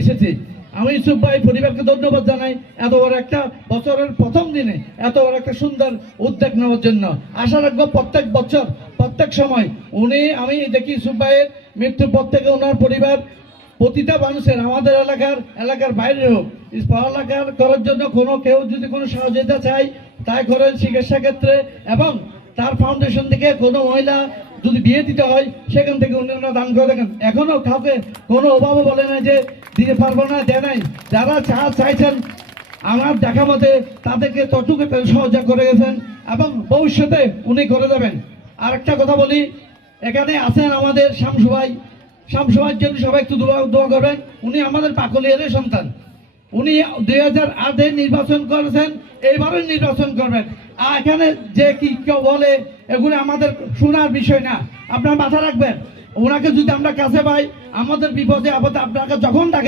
এসেছি। আমি ইউসুফ ভাই পরিবারকে ধন্যবাদ জানাই এত বড় একটা বছরের প্রথম দিনে এত বড় একটা সুন্দর উদ্যোগ নেওয়ার জন্য। আশা রাখবো প্রত্যেক বছর প্রত্যেক সময় আমি দেখি ইউসুফ ভাইয়ের মৃত্যুর পর থেকে ওনার পরিবার প্রতিটা মানুষের আমাদের এলাকার বাইরেও পড়ালেখা করার জন্য কেউ যদি কোনো সহযোগিতা চায় তাই করেন চিকিৎসা ক্ষেত্রে, এবং তার ফাউন্ডেশন থেকে কোনো মহিলা যদি বিয়ে দিতে হয় সেখান থেকে উনি দান করে দেখেন। এখনো কাউকে কোনো অভাবও বলে না যে দিতে পারবো না, দেয় নাই। যারা চাইছেন আমার দেখা মতে তাদেরকে ততটুকু সহযোগিতা করে গেছেন এবং ভবিষ্যতে উনি করে দেবেন। আর একটা কথা বলি, এখানে আছেন আমাদের শামসু ভাইয়ের জন্য সবাই একটু দোয়া করবেন। উনি আমাদের পাকুলিয়ারের সন্তান। উনি 2008-এ নির্বাচন করেছেন, এইবারও নির্বাচন করবেন। আর এখানে যে কি কেউ বলে এগুলো আমাদের শোনার বিষয় না। আপনারা মাথা রাখবেন, ওনাকে যদি আমরা কাছে পাই আমাদের বিপদে আপদে আপনাকে যখন ডাকে